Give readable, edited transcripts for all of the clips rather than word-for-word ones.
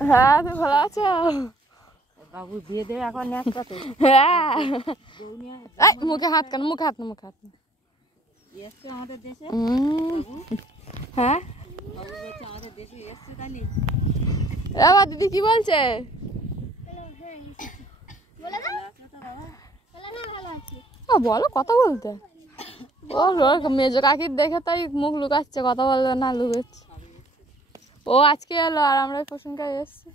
হ্যাঁ, তুমি ভালো আছো? বাবু দিয়ে দেবে এখন ন্যাকড়া তো। হ্যাঁ, মুখে হাত কেন? মুখে হাত না, মুখে হাত না। এসছে আমাদের দেশে। হ্যাঁ, বাবু বলছে আমাদের দেশে এসছে তাহলে। এবার দিদি কি বলছে? ও বলো, কথা বলতে। ও মেজো কাকির দেখে তাই মুখ লুকাচ্ছে, কথা বলবে না, লুকাচ্ছে। ও আজকে এলো আর আমরা প্রসঙ্গে এসছি।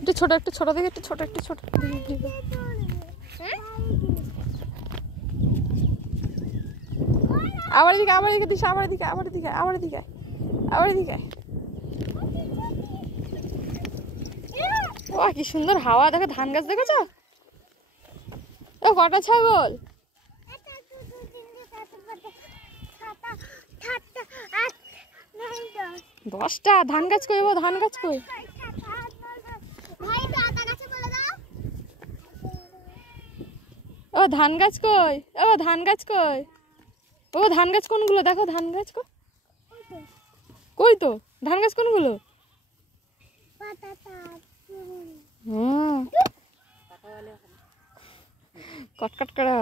একটু ছোট, একটু ছোট দিকে, একটু ছোট, একটু ছোট দিকে। আবার এদিকে, আবার এদিকে দিস, আবার এদিকে, আবার এদিকে, আবার এদিকে, আবার এদিকে। ও কি সুন্দর হাওয়া, দেখো ধান গাছ দেখেছো? ও কটা ছাগল? 10টা। ধান গাছ কই? ও ধান গাছ কই? ও ধান গাছ কই? ও ধান গাছ কই? ও ধান গাছ কোনগুলো দেখো? ধান গাছ কই? তো ধান গাছ কোনগুলো? হুম, কটকট করে।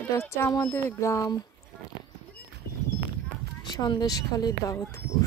এটা হচ্ছে আমাদের গ্রাম, সন্দেশখালী, দাউদপুর।